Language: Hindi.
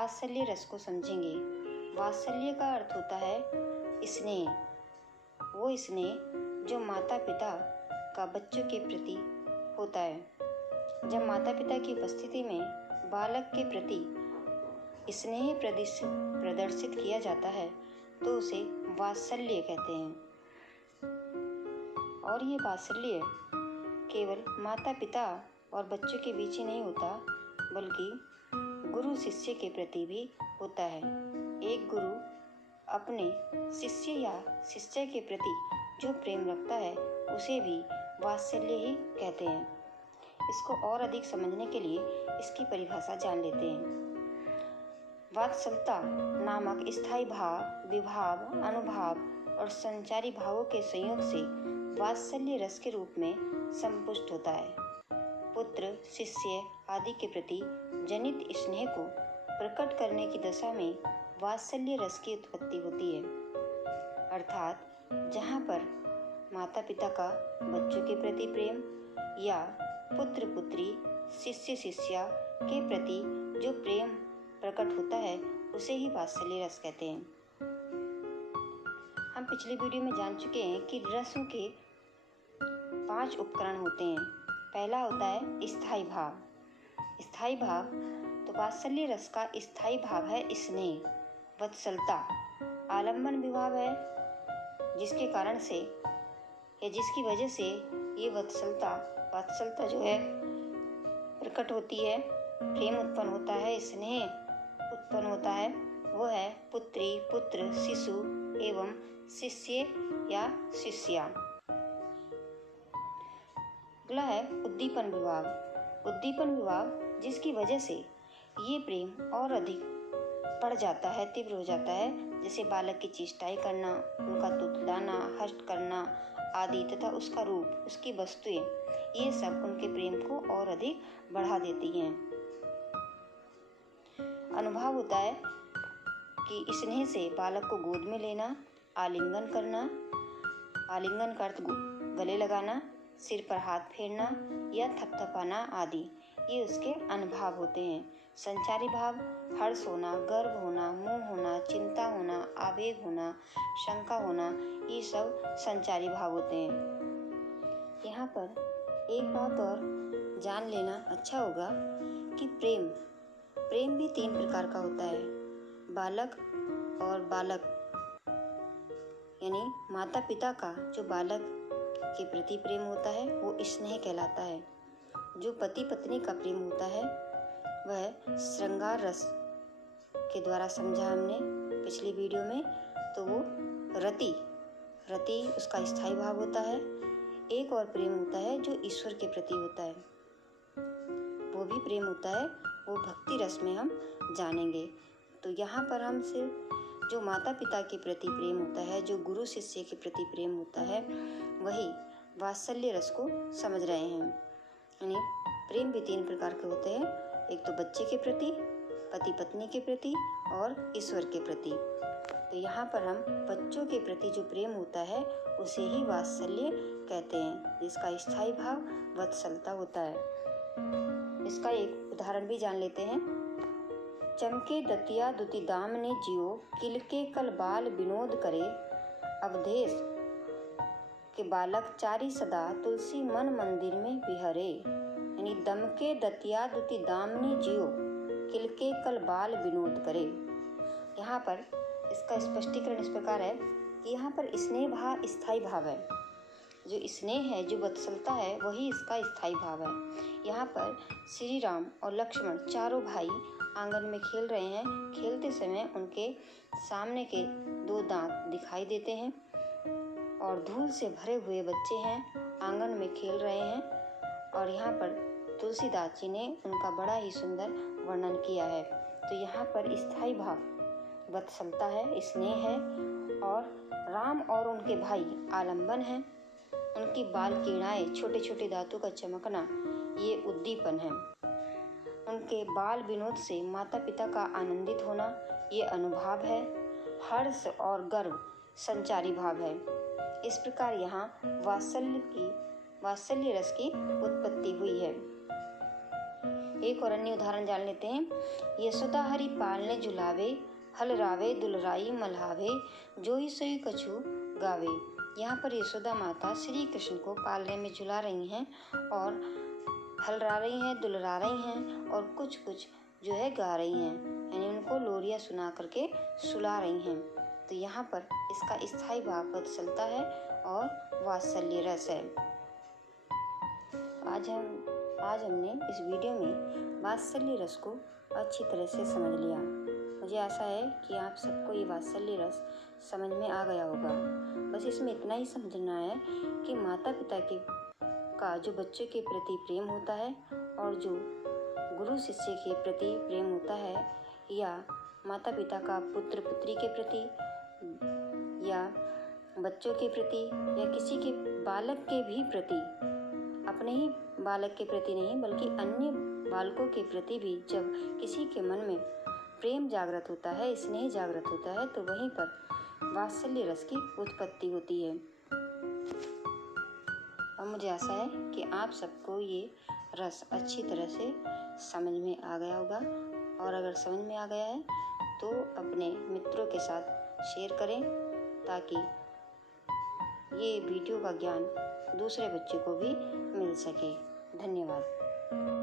वात्सल्य रस को समझेंगे। वात्सल्य का अर्थ होता है स्नेह, वो स्नेह जो माता पिता का बच्चों के प्रति होता है। जब माता पिता की उपस्थिति में बालक के प्रति स्नेह प्रदर्शित किया जाता है तो उसे वात्सल्य कहते हैं। और ये वात्सल्य केवल माता पिता और बच्चों के बीच ही नहीं होता, बल्कि गुरु शिष्य के प्रति भी होता है। एक गुरु अपने शिष्य या शिष्य के प्रति जो प्रेम रखता है उसे भी वात्सल्य ही कहते हैं। इसको और अधिक समझने के लिए इसकी परिभाषा जान लेते हैं। वात्सलता नामक स्थायी भाव, विभाव, अनुभाव और संचारी भावों के संयोग से वात्सल्य रस के रूप में संपुष्ट होता है। पुत्र, शिष्य आदि के प्रति जनित स्नेह को प्रकट करने की दशा में वात्सल्य रस की उत्पत्ति होती है। अर्थात जहाँ पर माता पिता का बच्चों के प्रति प्रेम या पुत्र पुत्री, शिष्य शिष्या के प्रति जो प्रेम प्रकट होता है उसे ही वात्सल्य रस कहते हैं। हम पिछली वीडियो में जान चुके हैं कि रसों के 5 उपकरण होते हैं। पहला होता है स्थायी भाव। स्थायी भाव तो वात्सल्य रस का स्थायी भाव है स्नेह, वत्सलता। आलम्बन विभाव है जिसके कारण से या जिसकी वजह से ये वात्सलता जो है प्रकट होती है, प्रेम उत्पन्न होता है, स्नेह उत्पन्न होता है। वो है पुत्री, पुत्र, शिशु एवं शिष्य या शिष्या। अगला है उद्दीपन विभाव। उद्दीपन विभाव जिसकी वजह से ये प्रेम और अधिक बढ़ जाता है, तीव्र हो जाता है, जैसे बालक की चेष्टाएं करना, उनका तुतलाना, हर्ष करना आदि तथा उसका रूप, उसकी वस्तुएं, ये सब उनके प्रेम को और अधिक बढ़ा देती हैं। अनुभव होता है कि स्नेह से बालक को गोद में लेना, आलिंगन करना, आलिंगन का अर्थ गले लगाना, सिर पर हाथ फेरना या थपथपाना आदि, ये उसके अनुभव होते हैं। संचारी भाव हर्ष होना, गर्व होना, मोह होना, चिंता होना, आवेग होना, शंका होना, ये सब संचारी भाव होते हैं। यहाँ पर एक बात और जान लेना अच्छा होगा कि प्रेम भी 3 प्रकार का होता है। बालक और बालक यानी माता पिता का जो बालक के प्रति प्रेम होता है वो स्नेह कहलाता है। जो पति पत्नी का प्रेम होता है वह श्रृंगार रस के द्वारा समझा हमने पिछली वीडियो में, तो वो रति उसका स्थायी भाव होता है। एक और प्रेम होता है जो ईश्वर के प्रति होता है, वो भी प्रेम होता है, वो भक्ति रस में हम जानेंगे। तो यहाँ पर हम सिर्फ जो माता पिता के प्रति प्रेम होता है, जो गुरु शिष्य के प्रति प्रेम होता है, वही वात्सल्य रस को समझ रहे हैं। यानी प्रेम भी 3 प्रकार के होते हैं, एक तो बच्चे के प्रति, पति पत्नी के प्रति और ईश्वर के प्रति। तो यहाँ पर हम बच्चों के प्रति जो प्रेम होता है उसे ही वात्सल्य कहते हैं, जिसका स्थायी भाव वत्सलता होता है। इसका एक उदाहरण भी जान लेते हैं। चमके दतिया दुति दामने जियो, किलके कल बाल विनोद करे, अवधेश के बालक चारी सदा, तुलसी मन मंदिर में विहरे। यानी दमके दतिया दुति दामने जियो, किलके कल बाल विनोद करे। यहाँ पर इसका स्पष्टीकरण इस प्रकार है कि यहाँ पर स्नेह भाव स्थायी भाव है। जो स्नेह है, जो वत्सलता है, वही इसका स्थायी भाव है। यहाँ पर श्री राम और लक्ष्मण चारों भाई आंगन में खेल रहे हैं। खेलते समय उनके सामने के 2 दांत दिखाई देते हैं और धूल से भरे हुए बच्चे हैं, आंगन में खेल रहे हैं। और यहाँ पर तुलसीदास जी ने उनका बड़ा ही सुंदर वर्णन किया है। तो यहाँ पर स्थायी भाव वत्सलता है, स्नेह है, और राम और उनके भाई आलंबन है। उनकी बाल किरणाएं, छोटे छोटे दांतों का चमकना, ये उद्दीपन है। उनके बाल विनोद से माता पिता का आनंदित होना, ये अनुभाव है। हर्ष और गर्व संचारी भाव है। इस प्रकार यहाँ वात्सल्य रस की उत्पत्ति हुई है। एक और अन्य उदाहरण जान लेते हैं। यशोदा हरि पालने झुलावे, हल रावे दुलराई मल्हावे, जोई सोई कछु गावे। यहाँ पर यशोदा माता श्री कृष्ण को पालने में झुला रही हैं और हलरा रही हैं, दुलरा रही हैं और कुछ कुछ जो है गा रही हैं, यानी उनको लोरियाँ सुना करके सुला रही हैं। तो यहाँ पर इसका स्थायी भाव पता चलता है और वात्सल्य रस है। आज हमने इस वीडियो में वात्सल्य रस को अच्छी तरह से समझ लिया। मुझे आशा है कि आप सबको ये वात्सल्य रस समझ में आ गया होगा। बस इसमें इतना ही समझना है कि माता पिता का जो बच्चे के प्रति प्रेम होता है और जो गुरु शिष्य के प्रति प्रेम होता है, या माता पिता का पुत्र पुत्री के प्रति, या बच्चों के प्रति, या किसी के बालक के भी प्रति, अपने ही बालक के प्रति नहीं बल्कि अन्य बालकों के प्रति भी जब किसी के मन में प्रेम जागृत होता है, स्नेह जागृत होता है, तो वहीं पर वात्सल्य रस की उत्पत्ति होती है। और मुझे आशा है कि आप सबको ये रस अच्छी तरह से समझ में आ गया होगा, और अगर समझ में आ गया है तो अपने मित्रों के साथ शेयर करें ताकि ये वीडियो का ज्ञान दूसरे बच्चे को भी मिल सके। धन्यवाद।